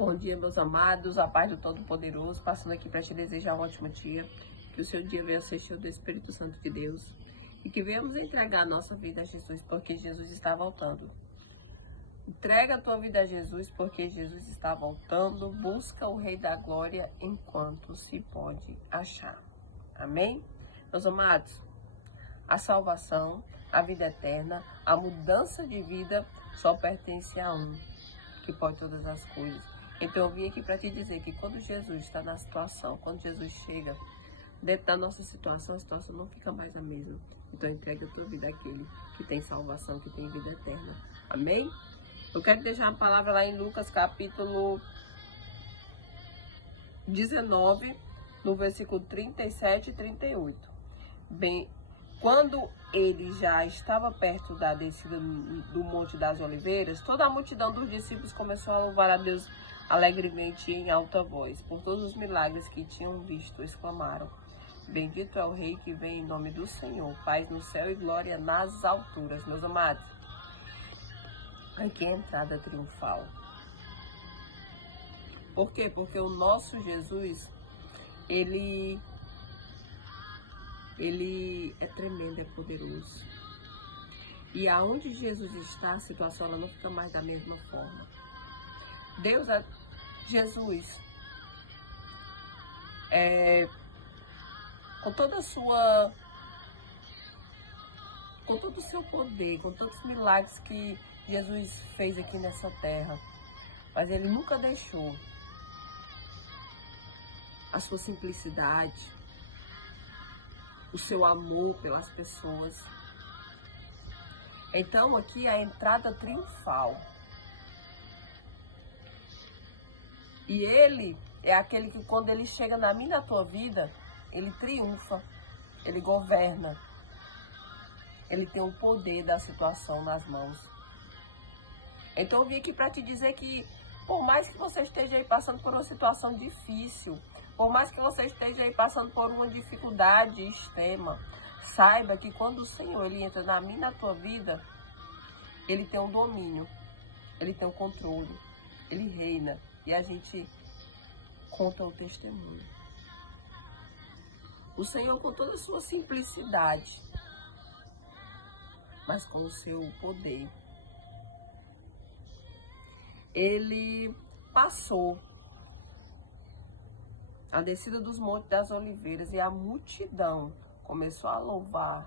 Bom dia, meus amados, a paz do Todo-Poderoso, passando aqui para te desejar um ótimo dia, que o seu dia venha ser cheio do Espírito Santo de Deus e que venhamos entregar a nossa vida a Jesus, porque Jesus está voltando. Entrega a tua vida a Jesus, porque Jesus está voltando, busca o Rei da Glória enquanto se pode achar. Amém? Meus amados, a salvação, a vida eterna, a mudança de vida só pertence a um, que pode todas as coisas. Então eu vim aqui para te dizer que quando Jesus está na situação, quando Jesus chega dentro da nossa situação, a situação não fica mais a mesma. Então entrega a tua vida àquele que tem salvação, que tem vida eterna. Amém? Eu quero deixar uma palavra lá em Lucas capítulo 19, no versículo 37 e 38. Bem, quando ele já estava perto da descida do Monte das Oliveiras, toda a multidão dos discípulos começou a louvar a Deus alegremente em alta voz. Por todos os milagres que tinham visto, exclamaram: Bendito é o Rei que vem em nome do Senhor, paz no céu e glória nas alturas. Meus amados, aqui é a entrada triunfal. Por quê? Porque o nosso Jesus, ele é tremendo, é poderoso. E aonde Jesus está, a situação ela não fica mais da mesma forma. Jesus, com todo o seu poder, com todos os milagres que Jesus fez aqui nessa terra, mas ele nunca deixou a sua simplicidade, o seu amor pelas pessoas. Então aqui a entrada triunfal. E ele é aquele que quando ele chega na minha e na tua vida, ele triunfa, ele governa. Ele tem o poder da situação nas mãos. Então eu vim aqui para te dizer que por mais que você esteja aí passando por uma situação difícil, por mais que você esteja aí passando por uma dificuldade extrema, saiba que quando o Senhor ele entra na minha e na tua vida, ele tem um domínio, ele tem um controle, ele reina e a gente conta o testemunho. O Senhor, com toda a sua simplicidade, mas com o seu poder, ele passou a descida dos Montes das Oliveiras e a multidão começou a louvar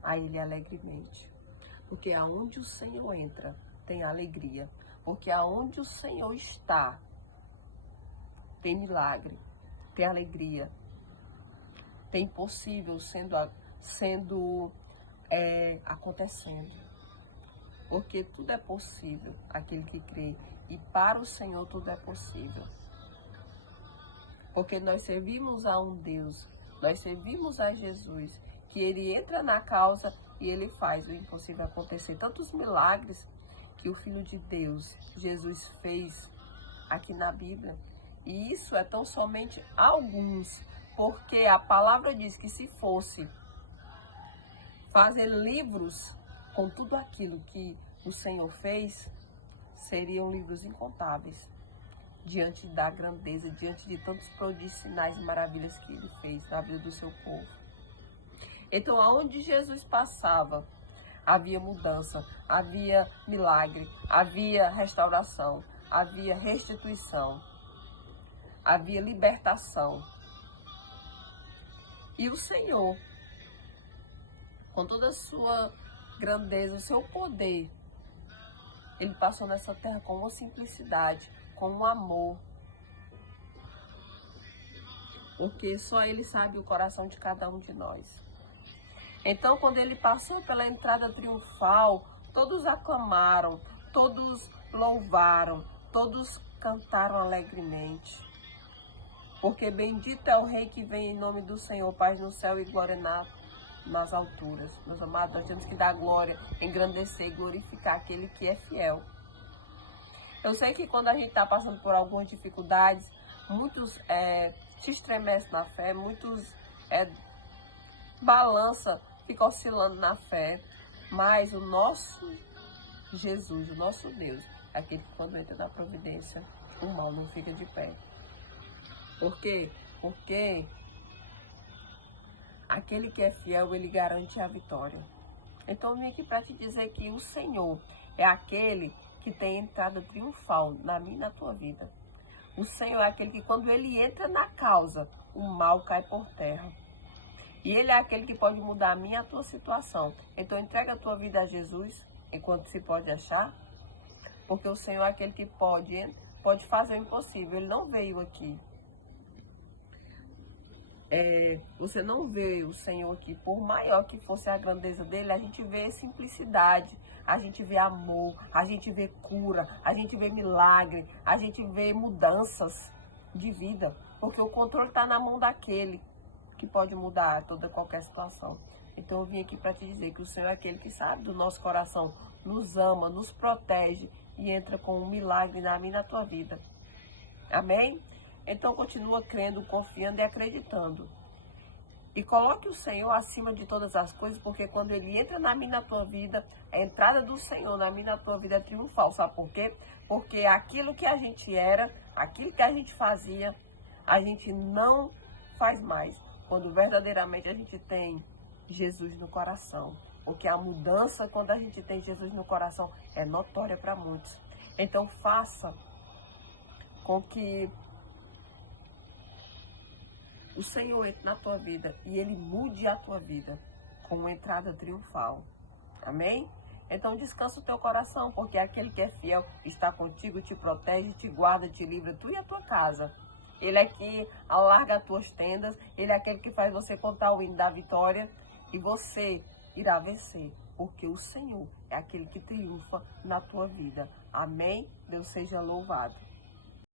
a ele alegremente. Porque aonde o Senhor entra, tem alegria. Porque aonde o Senhor está, tem milagre, tem alegria, tem impossível acontecendo. Porque tudo é possível, aquele que crê. E para o Senhor tudo é possível. Porque nós servimos a um Deus, nós servimos a Jesus, que ele entra na causa e ele faz o impossível acontecer. Tantos milagres que o Filho de Deus, Jesus, fez aqui na Bíblia. E isso é tão somente alguns, porque a palavra diz que se fosse fazer livros com tudo aquilo que o Senhor fez, seriam livros incontáveis. Diante da grandeza, diante de tantos prodígios, sinais e maravilhas que ele fez na vida do seu povo. Então, aonde Jesus passava, havia mudança, havia milagre, havia restauração, havia restituição, havia libertação. E o Senhor, com toda a sua grandeza, o seu poder, ele passou nessa terra com uma simplicidade, com um amor, porque só ele sabe o coração de cada um de nós. Então, quando ele passou pela entrada triunfal, todos aclamaram, todos louvaram, todos cantaram alegremente. Porque bendito é o Rei que vem em nome do Senhor, paz no céu e glória nas alturas. Meus amados, nós temos que dar glória, engrandecer e glorificar aquele que é fiel. Eu sei que quando a gente está passando por algumas dificuldades, muitos se estremecem na fé, muitos balança, fica oscilando na fé, mas o nosso Jesus, o nosso Deus, aquele que quando entra na providência, o mal não fica de pé. Por quê? Porque aquele que é fiel, ele garante a vitória. Então eu vim aqui para te dizer que o Senhor é aquele que tem entrada triunfal na minha e na tua vida. O Senhor é aquele que quando ele entra na causa, o mal cai por terra. E ele é aquele que pode mudar a minha e a tua situação. Então entrega a tua vida a Jesus enquanto se pode achar. Porque o Senhor é aquele que pode fazer o impossível. Ele não veio aqui. Você não vê o Senhor aqui, por maior que fosse a grandeza dele, a gente vê simplicidade, a gente vê amor, a gente vê cura, a gente vê milagre, a gente vê mudanças de vida, porque o controle está na mão daquele que pode mudar toda qualquer situação. Então eu vim aqui para te dizer que o Senhor é aquele que sabe do nosso coração, nos ama, nos protege e entra com um milagre na minha e na tua vida. Amém? Então continua crendo, confiando e acreditando. E coloque o Senhor acima de todas as coisas, porque quando ele entra na minha e na tua vida, a entrada do Senhor na minha e na tua vida é triunfal. Sabe por quê? Porque aquilo que a gente era, aquilo que a gente fazia, a gente não faz mais. Quando verdadeiramente a gente tem Jesus no coração. Porque a mudança, quando a gente tem Jesus no coração, é notória para muitos. Então faça com que o Senhor entre na tua vida e ele mude a tua vida com uma entrada triunfal. Amém? Então descansa o teu coração, porque aquele que é fiel está contigo, te protege, te guarda, te livra, tu e a tua casa. Ele é que alarga as tuas tendas, ele é aquele que faz você contar o hino da vitória e você irá vencer, porque o Senhor é aquele que triunfa na tua vida. Amém? Deus seja louvado.